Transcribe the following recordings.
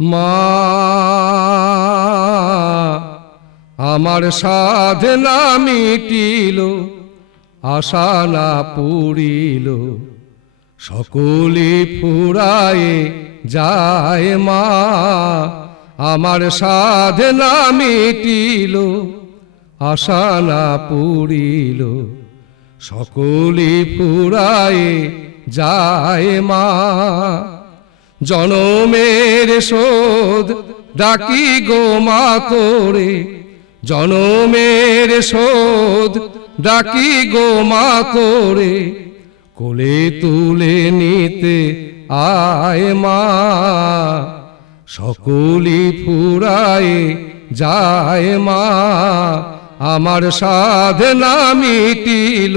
মা, আমার সাধনা মিটিল, আশা না পুরিল। সকলে ফুরায়ে যায় মা, আমার সাধনা মিটিল, আশা না পুরিল। সকলে ফুরায়ে যায় মা। জনমের শোধ ডাকি গো মা তোরে জনমের শোধ ডাকি গো মা তোরে কোলে তুলে নিতে আয় মা। সকলি ফুরায় যায় মা। আমার সাধনা মিটিল।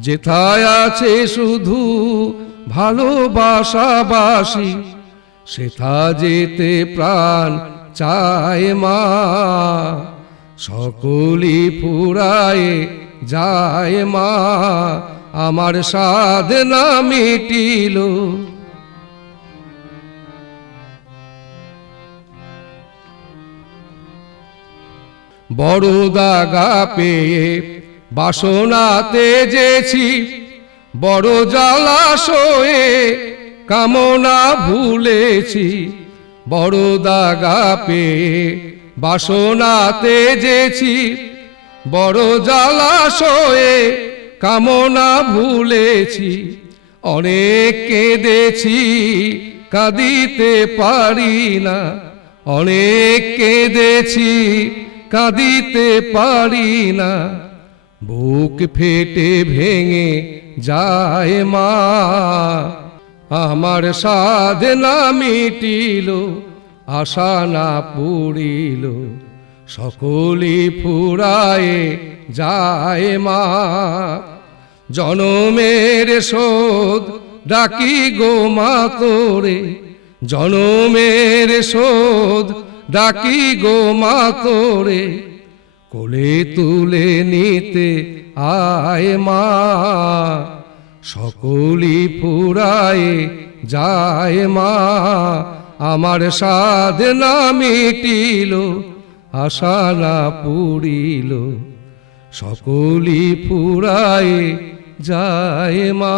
যেথায় আছে শুধু ভালোবাসাবাসি, সেথা যেতে প্রাণ চায় মা। সকলি ফুরায় যায় মা, আমার সাধনা মিটিল। বড় দাগা পেয়ে বাসনাতে যেছি, বড় জলাশয়ে কামনা ভুলেছি। বড় দাগা পেয়ে বাসনাতে যেছি, বড় জলাশয়ে কামনা ভুলেছি। অনেক কেঁদেছি, কাঁদিতে পারি না। অনেক কেঁদেছি, কাঁদিতে পারি না। বুক ফেটে ভেঙে যায় মা। আমার সাধনা মিটিল, আশা না পুরিল সকলি ফুরায়ে যায় মা। জনমের শোধ ডাকি গো তোরে জনমের শোধ ডাকি গো তোরে কোলে তুলে নিতে আয় মা। সকলি ফুরায়ে যায় মা। আমার সাধনা মিটিল, আশা না পুরিল। সকলি ফুরায়ে যায় মা।